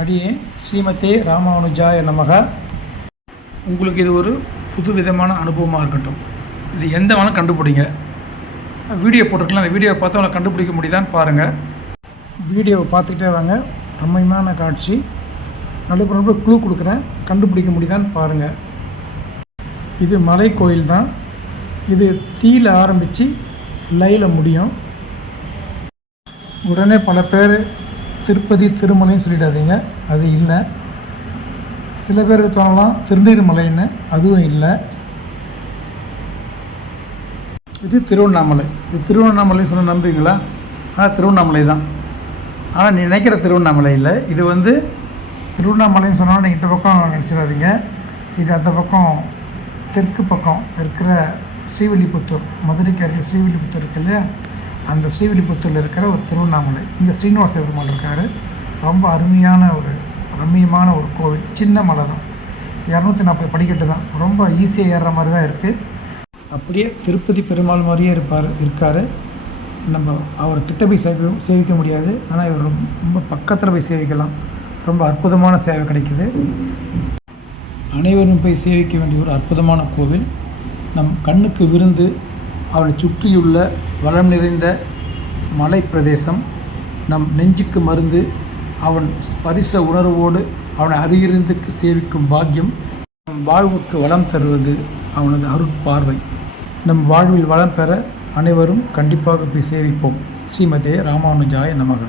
அடியேன் ஸ்ரீமதே ராமானுஜாய நமக. உங்களுக்கு இது ஒரு புது விதமான அனுபவமாக இருக்கட்டும். இது எந்த வேணாலும் கண்டுபிடிங்க. வீடியோ போட்டிருக்கலாம், அந்த வீடியோவை பார்த்து அவங்களை கண்டுபிடிக்க முடியுதான்னு பாருங்கள். வீடியோவை பார்த்துக்கிட்டே வாங்க. அம்மையான காட்சி. நடுப்புற க்ளூ கொடுக்குறேன், கண்டுபிடிக்க முடியுதான்னு பாருங்கள். இது மலை கோயில் தான். இது தீயில் ஆரம்பித்து லையில் முடியும். உடனே பல பேர் திருப்பதி திருமலைன்னு சொல்லிடாதீங்க, அது இல்லை. சில பேருக்கு தோணலாம் திருநீர்மலைன்னு, அதுவும் இல்லை. இது திருவண்ணாமலை. இது திருவண்ணாமலை சொன்ன நம்புவீங்களா? ஆனால் திருவண்ணாமலை தான். ஆனால் நீ நினைக்கிற திருவண்ணாமலை இல்லை. இது திருவண்ணாமலைன்னு சொன்னால் நீங்கள் இந்த பக்கம் நினச்சிடாதீங்க. இது அந்த பக்கம் தெற்கு பக்கம் இருக்கிற ஸ்ரீவில்லிபுத்தூர், மதுரைக்கு இருக்கிற ஸ்ரீவில்லிபுத்தூர் இருக்கு இல்லையா, அந்த ஸ்ரீவில்லிபுத்தூரில் இருக்கிற ஒரு திருவண்ணாமலை. இங்கே ஸ்ரீனிவாச பெருமாள் இருக்கார். ரொம்ப அருமையான ஒரு ரம்மியமான ஒரு கோவில். சின்ன மலை தான், 240 படிக்கட்டு தான். ரொம்ப ஈஸியாக ஏறுற மாதிரி தான் இருக்குது. அப்படியே திருப்பதி பெருமாள் மாதிரியே இருக்கார். நம்ம அவர் கிட்ட போய் சேவிக்க முடியாது, ஆனால் இவர் ரொம்ப பக்கத்தில் போய் சேவிக்கலாம். ரொம்ப அற்புதமான சேவை கிடைக்குது. அனைவரும் போய் சேவிக்க வேண்டிய ஒரு அற்புதமான கோவில். நம் கண்ணுக்கு விருந்து. அவளை சுற்றியுள்ள வளம் நிறைந்த மலை பிரதேசம். நம் நெஞ்சுக்கு மருந்து. அவன் ஸ்பரிச உணர்வோடு அவனை அருகிருந்து சேவிக்கும் பாக்கியம். நம் வாழ்வுக்கு வளம் தருவது அவனது அருட்பார்வை. நம் வாழ்வில் வளம் பெற அனைவரும் கண்டிப்பாக போய் சேவிப்போம். ஸ்ரீமதே ராமானுஜாய நமக.